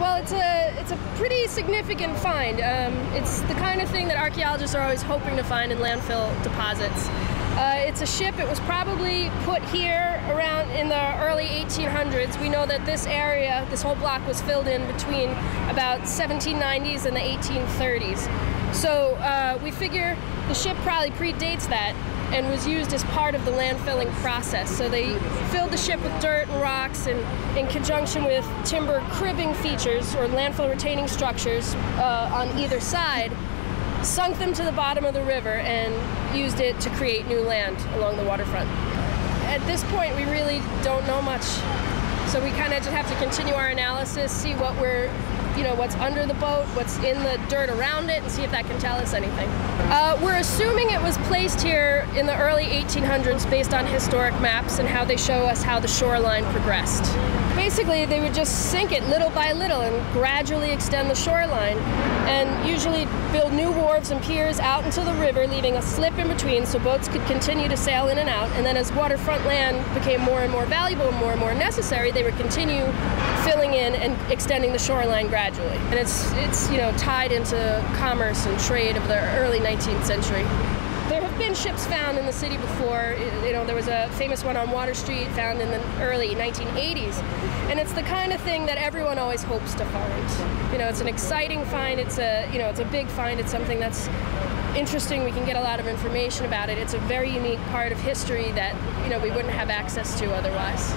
Well, it's a pretty significant find. It's the kind of thing that archaeologists are always hoping to find in landfill deposits. It's a ship. It was probably put here around in the early 1800s. We know that this area, this whole block, was filled in between about 1790s and the 1830s. So we figure the ship probably predates that and was used as part of the landfilling process. So they filled the ship with dirt and rocks, and in conjunction with timber cribbing features or landfill retaining structures on either side, sunk them to the bottom of the river and used it to create new land along the waterfront. At this point, we really don't know much. So we kind of just have to continue our analysis, see what what's under the boat, what's in the dirt around it, and see if that can tell us anything. We're assuming it was placed here in the early 1800s based on historic maps and how they show us how the shoreline progressed. Basically, they would just sink it little by little and gradually extend the shoreline, and usually build new wharves and piers out into the river, leaving a slip in between so boats could continue to sail in and out. And then as waterfront land became more and more valuable and more necessary, they would continue filling in and extending the shoreline gradually. And it's tied into commerce and trade of the early 19th century. There have been ships found in the city before. There was a famous one on Water Street found in the early 1980s. And it's the kind of thing that everyone always hopes to find. It's an exciting find. It's a big find. It's something that's interesting. We can get a lot of information about it. It's a very unique part of history that, we wouldn't have access to otherwise.